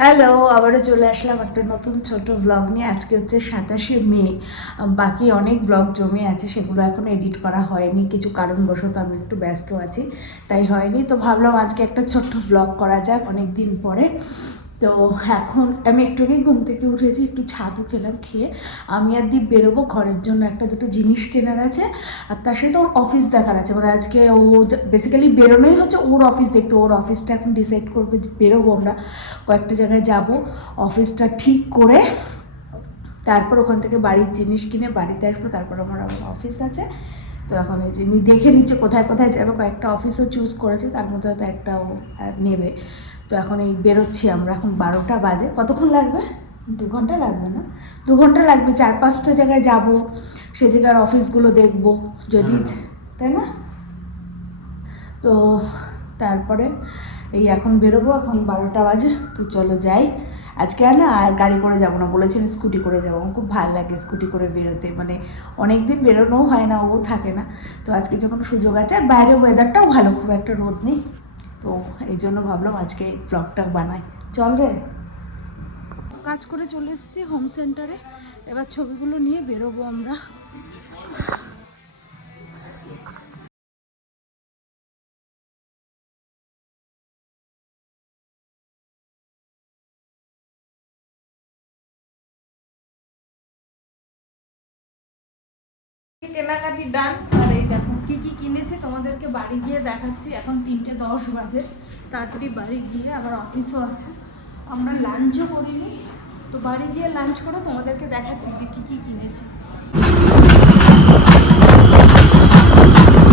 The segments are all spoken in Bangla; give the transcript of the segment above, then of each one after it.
হ্যালো আবারও চলে আসলাম একটা নতুন ছোট ব্লগ নিয়ে। আজকে হচ্ছে সাতাশে মে। বাকি অনেক ব্লগ জমে আছে, সেগুলো এখনও এডিট করা হয়নি। কিছু কারণবশত আমি একটু ব্যস্ত আছি, তাই হয়নি। তো ভাবলাম আজকে একটা ছোট্ট ব্লগ করা যাক অনেক দিন পরে। তো এখন আমি একটু আগেই ঘুম থেকে উঠেছি, একটু ছাতু খেলাম, খেয়ে আমি আর দীপ বেরোবো, ঘরের জন্য একটা দুটো জিনিস কেনার আছে, আর তার সাথে ওর অফিস দেখার আছে। মানে আজকে ও বেসিক্যালি বেরোনোই হচ্ছে ওর অফিস দেখতে, ওর অফিসটা এখন ডিসাইড করবে যে বেরোবো আমরা, কয়েকটা জায়গায় যাব অফিসটা ঠিক করে তারপর ওখান থেকে বাড়ির জিনিস কিনে বাড়িতে আসব, তারপর আমার আবার অফিস আছে। তো এখন এই যে দেখে নিচ্ছে কোথায় কোথায় যাবে, কয়েকটা অফিসও চুজ করেছে, তার মধ্যে হয়তো একটা ও নেবে। তো এখন এই বেরোচ্ছি আমরা এখন বারোটা বাজে। কতক্ষণ লাগবে? দু ঘণ্টা লাগবে না? দু ঘণ্টা লাগবে চার পাঁচটা জায়গায় যাব সে জায়গার অফিসগুলো দেখব যদি তাই না? তো তারপরে এই এখন বেরোবো এখন বারোটা বাজে তো চলো যাই। আজকে আর না আর গাড়ি করে যাব না বলেছেন স্কুটি করে যাব আমার খুব ভালো লাগে স্কুটি করে বেরোতে মানে অনেক দিন বেরোনোও হয় না ও থাকে না। তো আজকে যখন সুযোগ আছে আর বাইরের ওয়েদারটাও ভালো খুব একটা রোদ নেই। তো এই জন্য ভাবলাম আজকে ব্লগটা বানাই। চল রে। কাজ করে চলে এসেছি হোম সেন্টারে এবার ছবিগুলো নিয়ে বেরোবো আমরা। কেনাকাটি ডান কি কিনেছি তোমাদেরকে বাড়ি গিয়ে দেখাচ্ছি। এখন তিনটে দশ বাজে। তাড়াতাড়ি বাড়ি গিয়ে আবার অফিসও আছে। আমরা লাঞ্চও করিনি। তো বাড়ি গিয়ে লাঞ্চ করে তোমাদেরকে দেখাচ্ছি যে কী কী কিনেছি।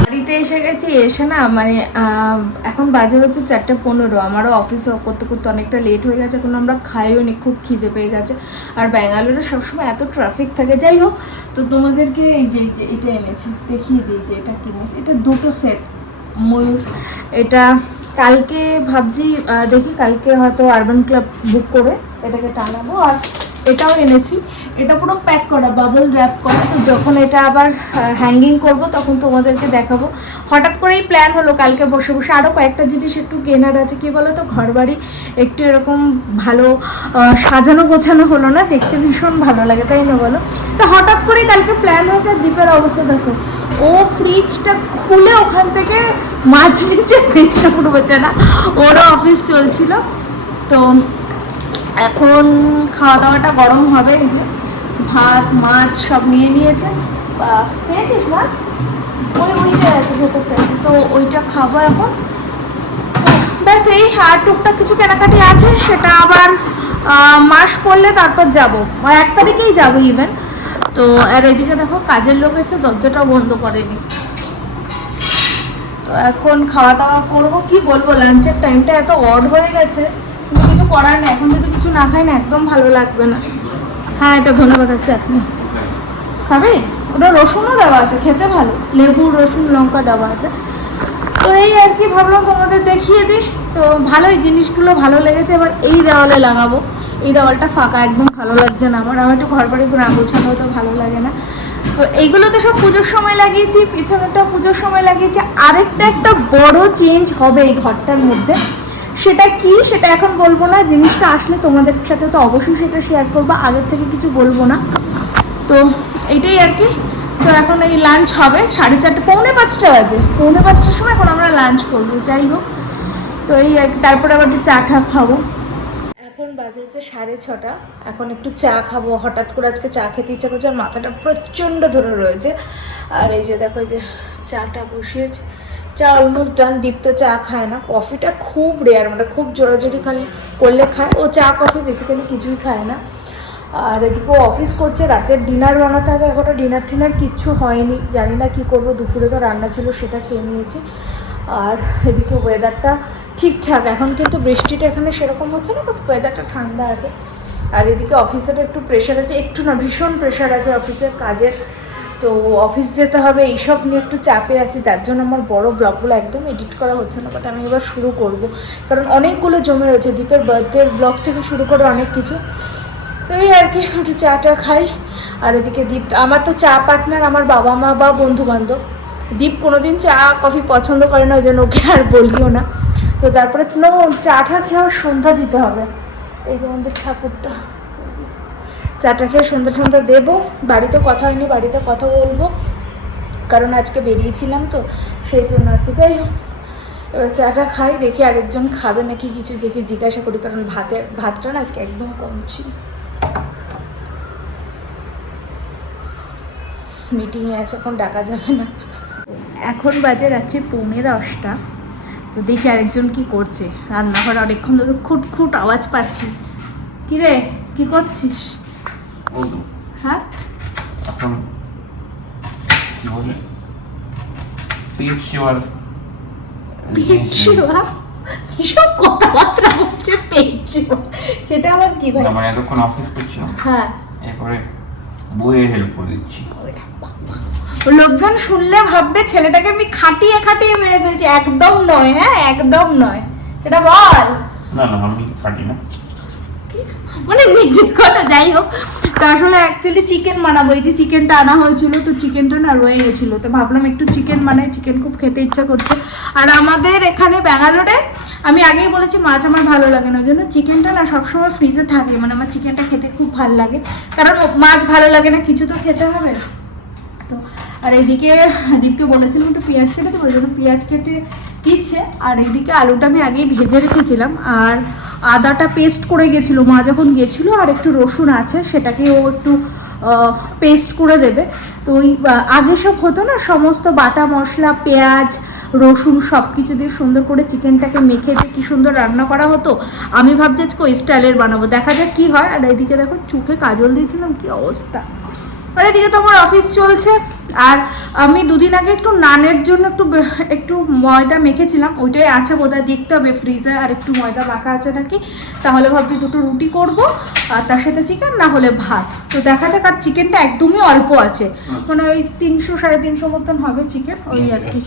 বাড়িতে এসে গেছি, এসে না মানে এখন বাজে হচ্ছে চারটে পনেরো। আমারও অফিস করতে করতে অনেকটা লেট হয়ে গেছে এখন আমরা খাইও নি, খুব খিদে পেয়ে গেছে। আর ব্যাঙ্গালোরে সবসময় এত ট্রাফিক থাকে। যাই হোক, তো তোমাদেরকে এই যে এই যে, এটা এনেছি, দেখিয়ে দিই যে এটা কিনেছি এটা দুটো সেট ময়ূর। এটা কালকে ভাবছি দেখি কালকে হয়তো আরবান ক্লাব বুক করে, এটাকে টানাবো। আর এটাও এনেছি। এটা পুরো প্যাক করা বাবল র্যাপ করা। তো যখন এটা আবার হ্যাঙ্গিং করব, তখন তোমাদেরকে দেখাবো। হঠাৎ করেই প্ল্যান হলো কালকে বসে বসে। আরও কয়েকটা জিনিস একটু কেনার আছে। কি বলো তো ঘর বাড়ি একটু এরকম ভালো সাজানো গোছানো হলো না। দেখতে ভীষণ ভালো লাগে, তাই না বলো? তো হঠাৎ করেই কালকে প্ল্যান হয়েছে দ্বীপের অবস্থা দেখো। ও ফ্রিজটা খুলে ওখান থেকে মাছ নিচে ফ্রিজটা পুরো না ওরও অফিস চলছিল। তো এখন খাওয়া দাওয়াটা গরম হবে, এই যে ভাত, মাছ সব নিয়ে নিয়েছে। পেয়েছিস মাছ? ওই, ওইটা আছে, ভেতরটা আছে। তো ওইটা খাব এখন। ব্যাস, এই আর টুকটাক কিছু কেনাকাটি আছে, সেটা আবার মাস পড়লে তারপর যাব। এক তারিখেই যাব ইভেন তো, আর এদিকে দেখো, কাজের লোক এসে দরজাটাও বন্ধ করেনি। তো এখন খাওয়া দাওয়া করব, কি বলব লাঞ্চের টাইমটা এত অড হয়ে গেছে। করার নেই এখন যদি কিছু না খাই না, একদম ভালো লাগবে না। হ্যাঁ এটা ধন্যবাদ চাটনি খাবে? ওটা রসুনও দেওয়া আছে, খেতে ভালো। লেবু, রসুন, লঙ্কা দেওয়া আছে। তো এই আর কি ভাবলাম তোমাদের দেখিয়ে দিই। তো ভালোই, জিনিসগুলো ভালো লেগেছে, এবার এই দেওয়ালে লাগাবো। এই দেওয়ালটা ফাঁকা, একদম ভালো লাগছে না আমার। আমার একটু ঘর বাড়ি না গোছানো ওটা ভালো লাগে না। তো এইগুলো তো সব পুজোর সময় লাগিয়েছি পিছনেরটা পুজোর সময় লাগিয়েছি। আরেকটা একটা বড় চেঞ্জ হবে এই ঘরটার মধ্যে। সেটা কি সেটা এখন বলব না, জিনিসটা আসলে তোমাদের সাথে তো অবশ্যই সেটা শেয়ার করব, আগের থেকে কিছু বলব না। তো এইটাই আর কি। তো এখন এই লাঞ্চ হবে সাড়ে চারটে, পৌনে পাঁচটা বাজে। পৌনে পাঁচটার সময় এখন আমরা লাঞ্চ করব, যাই হোক। তো এই আর কি, তারপরে আবার একটু চা টা খাব। এখন বাজে হচ্ছে সাড়ে ছটা, এখন একটু চা খাব। হঠাৎ করে আজকে চা খেতে ইচ্ছা করছে, আর মাথাটা প্রচণ্ড ধরে রয়েছে। আর এই যে দেখো যে চাটা বসিয়েছে। চা অলমোস্ট ডান দীপ্ত চা খায় না। কফিটা খুব রেয়ার মানে খুব জোরাজোরি খালি করলে খায়। ও চা, কফি বেসিক্যালি কিছুই খায় না। আর এদিকে অফিস করছে, রাতের ডিনার বানাতে হবে। এখনও ডিনার টিনার কিচ্ছু হয়নি। জানি না কি করব, দুপুরে তো রান্না ছিল, সেটা খেয়ে নিয়েছি। আর এদিকে ওয়েদারটা ঠিকঠাক। এখন কিন্তু বৃষ্টিটা এখানে সেরকম হচ্ছে না বাট ওয়েদারটা ঠান্ডা আছে। আর এদিকে অফিসের একটু প্রেশার আছে। একটু না, ভীষণ প্রেশার আছে অফিসের কাজের। তো অফিস যেতে হবে, এইসব নিয়ে একটু চাপে আছি, তার জন্য আমার বড় ব্লগগুলো একদম এডিট করা হচ্ছে না বাট আমি এবার শুরু করব। কারণ অনেকগুলো জমে রয়েছে, দীপের বার্থডে ব্লগ থেকে শুরু করে অনেক কিছু। তো এই আর কি, একটু চাটা খাই। আর এদিকে দীপ, আমার তো চা পার্টনার আমার বাবা মা বা বন্ধু বান্ধব দীপ কোনোদিন চা, কফি পছন্দ করে না ওই জন্য ওকে আর বলিও না। তো তারপরে তো চাটা খেয়ে সন্ধ্যা দিতে হবে। এই যে ঠাকুরটা। চাটা খেয়ে সুন্দর সুন্দর দেবো। বাড়িতে কথা হয়নি, বাড়িতে কথা বলব। কারণ আজকে বেরিয়েছিলাম তো, সেই জন্য আর কি। যাই হোক, এবার চাটা খাই, দেখি আরেকজন খাবে নাকি কিছু দেখে জিজ্ঞাসা করি, কারণ ভাতে, ভাতটা না আজকে একদম কম ছিল। মিটিংয়ে আছে, এখন ডাকা যাবে না। এখন বাজে রাত্রি পৌনে দশটা। তো দেখি আরেকজন কি করছে। রান্নাঘরে অনেকক্ষণ ধরে খুট খুট আওয়াজ পাচ্ছি। কি রে কি করছিস? হ্যাঁ? এখন কি বলে? পেট সেবার পেট সেবা কিসব কথাবার্তা হচ্ছে পেট সেবা সেটা আবার কি ভাই মানে এতক্ষণ অফিস করছিলাম। হ্যাঁ। এরপরে বইয়ের হেল্প করে দিচ্ছি। লোকজন শুনলে ভাববে ছেলেটাকে আমি খাটিয়ে খাটিয়ে মেরে ফেলছি। একদম নয় হ্যাঁ? একদম নয়। সেটা বল। না না আমি খাটি না। মানে নিজের কথা, যাই হোক। তো আসলে অ্যাকচুয়ালি চিকেন বানাবো। এই যে চিকেনটা আনা হয়েছিল, তো চিকেনটা না রয়ে গেছিল। তো ভাবলাম একটু চিকেন বানাই চিকেন খুব খেতে ইচ্ছা করছে। আর আমাদের এখানে ব্যাঙ্গালোরে, আমি আগেই বলেছি, মাছ আমার ভালো লাগে না। ওই জন্য চিকেনটা না সবসময় ফ্রিজে থাকে। মানে আমার চিকেনটা খেতে খুব ভালো লাগে। কারণ মাছ ভালো লাগে না, কিছু তো খেতে হবে তো, আর এইদিকে দীপকে বলেছিলাম একটু পেঁয়াজ কেটে দেবো। ওই জন্য পেঁয়াজ কেটে দিচ্ছে। আর এইদিকে আলুটা আমি আগেই ভেজে রেখেছিলাম। আর আদাটা পেস্ট করে গেছিল, মা যখন গেছিল আর একটু রসুন আছে, সেটাকে ও একটু পেস্ট করে দেবে। তো ওই আগে সব হতো না, সমস্ত বাটা মশলা, পেঁয়াজ, রসুন সব কিছু দিয়ে সুন্দর করে চিকেনটাকে মেখে যে কী সুন্দর রান্না করা হতো? আমি ভাবছি আজকে ওই স্টাইলের বানাবো। দেখা যাক কী হয়। আর এদিকে দেখো, চোখে কাজল দিয়েছিলাম, কি অবস্থা। আর এদিকে তো আমার অফিস চলছে। আর আমি দুদিন আগে একটু নানের জন্য একটু একটু ময়দা মেখেছিলাম। ওইটাই আছে বোধহয় দেখতে হবে ফ্রিজে আর একটু ময়দা মাখা আছে নাকি। তাহলে ভাবছি দুটো রুটি করব আর তার সাথে চিকেন না হলে ভাত। তো দেখা যাক আর চিকেনটা একদমই অল্প আছে। মানে ওই তিনশো সাড়ে তিনশো মতন হবে চিকেন ওই আর কি।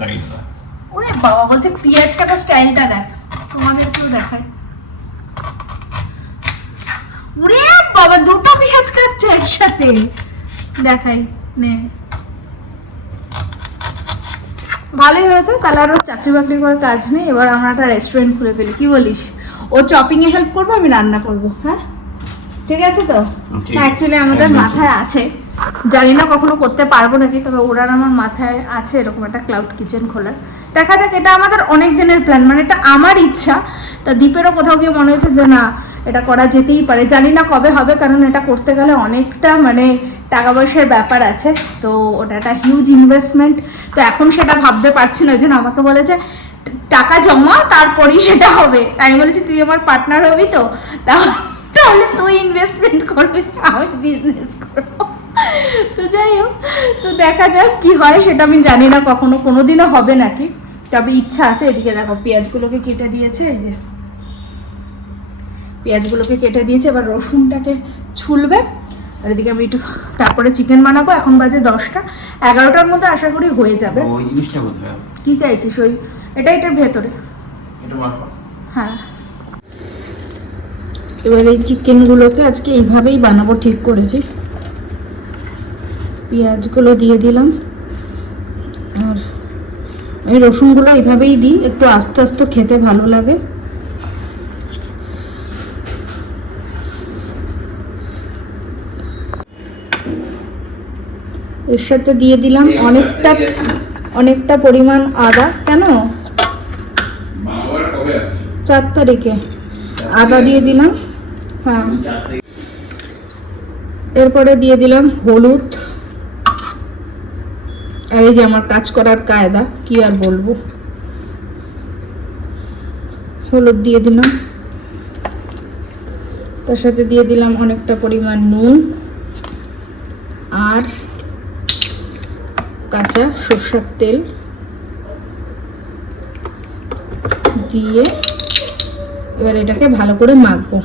ওরে বাবা বলছে পেঁয়াজ কাটা স্টাইলটা দেখ। তোমাদেরকেও দেখায় ওরে বাবা দুটো পেঁয়াজ কাটছে একসাথে। দেখাই নে। ভালোই হয়েছে তাহলে আর ওর চাকরি বাকরি করার কাজ নেই এবার আমরা একটা রেস্টুরেন্ট খুলে ফেলি। কি বলিস? ও চপিং এ হেল্প করব আমি রান্না করব হ্যাঁ? ঠিক আছে তো। অ্যাকচুয়ালি আমাদের মাথায় আছে। জানি না কখনো করতে পারব নাকি, তবে ওরার আমার মাথায় আছে এরকম একটা ক্লাউড কিচেন খোলার। দেখা যাক, এটা আমাদের অনেক দিনের প্ল্যান মানে এটা আমার ইচ্ছা। তা দ্বীপেরও কোথাও গিয়ে মনে হয়েছে যে না, এটা করা যেতেই পারে। জানি না কবে হবে, কারণ এটা করতে গেলে অনেকটা মানে টাকা পয়সার ব্যাপার আছে। তো ওটা একটা হিউজ ইনভেস্টমেন্ট তো এখন সেটা ভাবতে পারছি না যে আমাকে বলে যে, টাকা জমা, তারপরেই সেটা হবে। আমি বলেছি, তুই আমার পার্টনার হবি তো? তাহলে তুই ইনভেস্টমেন্ট করবি, আমি বিজনেস করব। তো যাই হোক তো দেখা যাক কি হয় সেটা আমি জানি না কখনো কোনোদিনও হবে নাকি। তবে ইচ্ছা আছে এদিকে দেখো পেঁয়াজগুলোকে কেটে দিয়েছে এই যে। পেঁয়াজগুলোকে কেটে দিয়েছে এবার রসুনটাকে ছুলবে। আর এদিকে আমি একটু তারপরে চিকেন বানাবো এখন বাজে দশটা। এগারোটার মধ্যে আশা করি হয়ে যাবে। কি চাইছিস? ওই এটা এটার ভেতরে। হ্যাঁ। এবার এই চিকেনগুলোকে আজকে এইভাবেই বানাবো ঠিক করেছি। পেঁয়াজগুলো দিয়ে দিলাম। আর আমি রসুনগুলো এইভাবেই দিই একটু আস্তে আস্তে খেতে ভালো লাগে। এর সাথে দিয়ে দিলাম অনেকটা অনেকটা পরিমাণ আদা কেন? চার তারিখে। আদা দিয়ে দিলাম। হ্যাঁ। এরপরে দিয়ে দিলাম হলুদ। আর এই যে আমার কাজ করার কায়দা, কি আর বলব? হলুদ দিয়ে দিলাম। তার সাথে দিয়ে দিলাম অনেকটা পরিমাণ নুন আর কাঁচা সর্ষের তেল। দিয়ে এবার এটাকে ভালো করে মাখবো।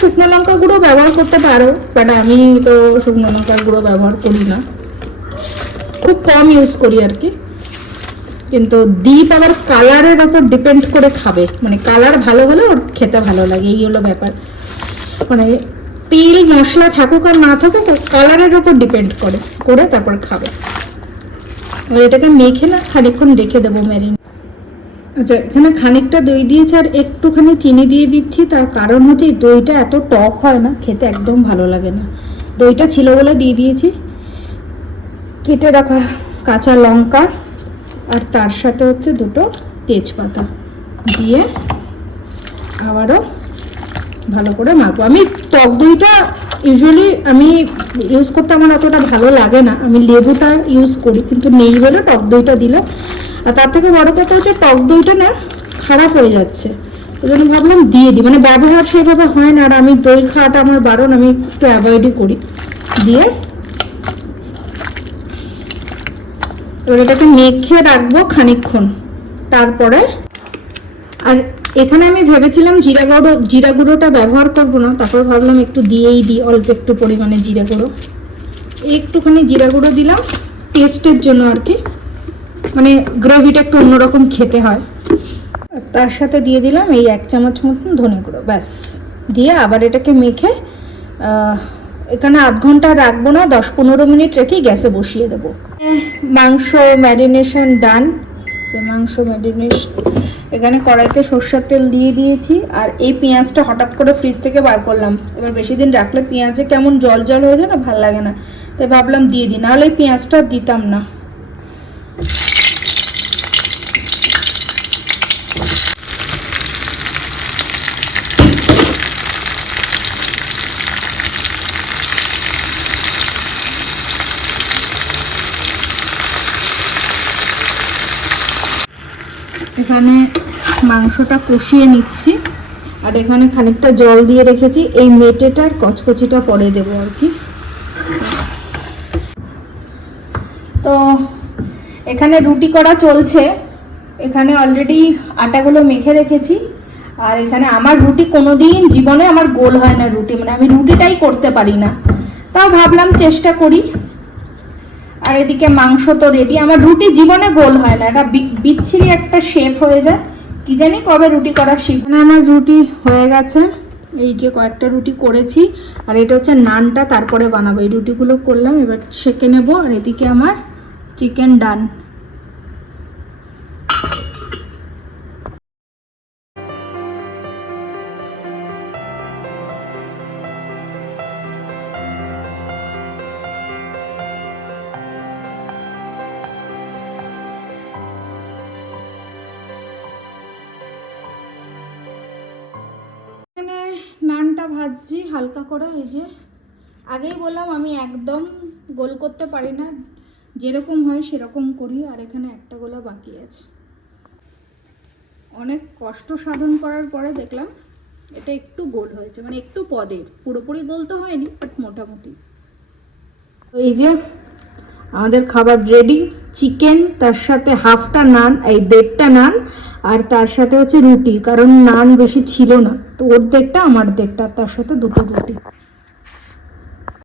শুকনো লঙ্কা গুঁড়ো ব্যবহার করতে পারো বাট আমি তো শুকনো লঙ্কার গুঁড়ো ব্যবহার করি না। খুব কম ইউজ করি আর কি। কিন্তু দ্বীপ আবার কালারের ওপর ডিপেন্ড করে খাবে। মানে কালার ভালো হলে ওর খেতে ভালো লাগে, এই হলো ব্যাপার। মানে তেল, মশলা থাকুক আর না থাকুক কালারের ওপর ডিপেন্ড করে করে তারপর খাবে। এটাকে মেখে না খানিক্ষণ রেখে দেবো ম্যারিন আচ্ছা এখানে খানিকটা দই দিয়েছি আর একটুখানি চিনি দিয়ে দিচ্ছি, তার কারণ হচ্ছে দইটা এত টক হয় না, খেতে একদম ভালো লাগে না। দইটা ছিল বলে দিয়ে দিয়েছি। কেটে রাখা কাঁচা লঙ্কা আর তার সাথে হচ্ছে দুটো তেজপাতা দিয়ে আবারও ভালো করে মাখবো। আমি টক দইটা ইউজুয়ালি আমি ইউজ করতে আমার অতটা ভালো লাগে না। আমি লেবুটা ইউজ করি, কিন্তু নেই বলে টক দইটা দিলাম। আর তার থেকে বড় কথা হচ্ছে টক দইটা না খারাপ হয়ে যাচ্ছে। ওই জন্য ভাবলাম দিয়ে দিই। মানে ব্যবহার সেভাবে হয় না। আর আমি দই খাওয়াটা আমার বারণ, আমি একটু অ্যাভয়েডই করি। দিয়ে এবার এটাকে মেখে রাখব খানিকক্ষণ। তারপরে আর এখানে আমি ভেবেছিলাম জিরা গুঁড়ো, জিরা গুঁড়োটা ব্যবহার করব না। তারপর ভাবলাম একটু দিয়েই দিই, অল্প একটু পরিমাণে জিরা গুঁড়ো। একটুখানি জিরা গুঁড়ো দিলাম টেস্টের জন্য আর কি। মানে গ্রেভিটা একটু অন্যরকম খেতে হয়। তার সাথে দিয়ে দিলাম এই এক চামচ মতন ধনে গুঁড়ো, ব্যাস। দিয়ে আবার এটাকে মেখে এখানে আধ ঘণ্টা রাখব না, দশ পনেরো মিনিট রেখেই গ্যাসে বসিয়ে দেবো। মাংস ম্যারিনেশন ডান। যে মাংস ম্যারিনেশন এখানে কড়াইতে সর্ষের তেল দিয়ে দিয়েছি, আর এই পেঁয়াজটা হঠাৎ করে ফ্রিজ থেকে বার করলাম। এবার বেশি দিন রাখলে পেঁয়াজে কেমন জল জল হয়ে যায় না, ভালো লাগে না। তাই ভাবলাম দিয়ে দিই, নাহলে এই পেঁয়াজটা দিতাম না। এখানে মাংসটা কষিয়ে নিচ্ছি। আর এখানে খানিকটা জল দিয়ে রেখেছি। এই মেটেটার কচকচিটা পরে দেবো আর কি। তো এখানে রুটি করা চলছে। এখানে অলরেডি আটাগুলো মেখে রেখেছি। আর এখানে আমার রুটি কোনোদিন জীবনে আমার গোল হয় না রুটি। মানে আমি রুটিটাই করতে পারি না। তাও ভাবলাম চেষ্টা করি। আর এদিকে মাংস তো রেডি আমার রুটি জীবনে গোল হয় না। এটা বিচ্ছিরি একটা শেপ হয়ে যায়। কি জানি কবে রুটি করা শিখ না আমার রুটি হয়ে গেছে। এই যে কয়েকটা রুটি করেছি। আর এটা হচ্ছে নানটা, তারপরে বানাবো। এই রুটিগুলো করলাম, এবার সেঁকে নেব। আর এদিকে আমার চিকেন ডান ভাজছি হালকা করে, এই যে আগেই বললাম আমি একদম গোল করতে পারি না, যেরকম হয় সেরকম করি, আর এখানে একটা গোলা বাকি আছে। অনেক কষ্ট সাধন করার পরে দেখলাম এটা একটু গোল হয়েছে মানে একটু পদের, পুরোপুরি গোল তো হয়নি বাট মোটামুটি। এই যে আমাদের খাবার রেডি চিকেন তার সাথে হাফটা নান এই দেড়টা নান আর তার সাথে হচ্ছে রুটি, কারণ নান বেশি ছিল না। তো ওর দেড়টা, আমার দেড়টা, তার সাথে দুটো রুটি।